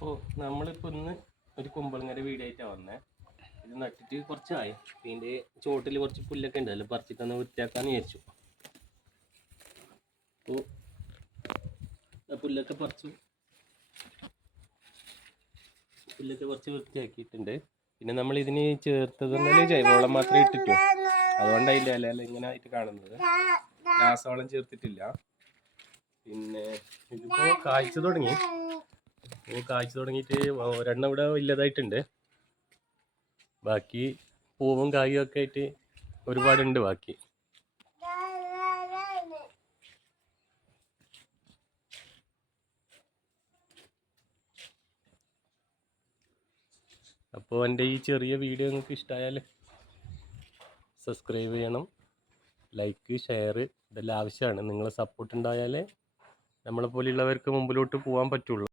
അപ്പോൾ നമ്മളിപ്പോൾ ഇന്ന് ഒരു കുമ്പളങ്ങര വീഡിയോ ആയിട്ടാണ് വന്നത്. ഇത് നട്ടിട്ട് കുറച്ചായി. ഇതിൻ്റെ ചോട്ടിൽ കുറച്ച് പുല്ലൊക്കെ ഉണ്ടല്ലോ, പറിച്ചിട്ടൊന്ന് വൃത്തിയാക്കാന്ന് വിചാരിച്ചു. അപ്പോൾ പുല്ലൊക്കെ പറിച്ച് വൃത്തിയാക്കിയിട്ടുണ്ട്. പിന്നെ നമ്മൾ ഇതിന് ചേർത്തത് ജൈവവളം മാത്രമേ ഇട്ടിട്ടു, അതുകൊണ്ട് അതിൻ്റെ ഇല ഇങ്ങനെ ആയിട്ട് കാണുന്നത്. രാസവളം ചേർത്തിട്ടില്ല. പിന്നെ ഇതിപ്പോൾ കായ്ച്ചു തുടങ്ങിയിട്ട് ഒരെണ്ണം ഇവിടെ വലുതായിട്ടുണ്ട്. ബാക്കി പൂവും കായും ഒക്കെ ആയിട്ട് ഒരുപാടുണ്ട് ബാക്കി. അപ്പോൾ എൻ്റെ ഈ ചെറിയ വീഡിയോ നിങ്ങൾക്ക് ഇഷ്ടമായാൽ സബ്സ്ക്രൈബ് ചെയ്യണം, ലൈക്ക്, ഷെയർ ഇതെല്ലാം ആവശ്യമാണ്. നിങ്ങളെ സപ്പോർട്ട് ഉണ്ടായാലേ നമ്മളെ പോലെയുള്ളവർക്ക് മുമ്പിലോട്ട് പോകാൻ പറ്റുള്ളൂ.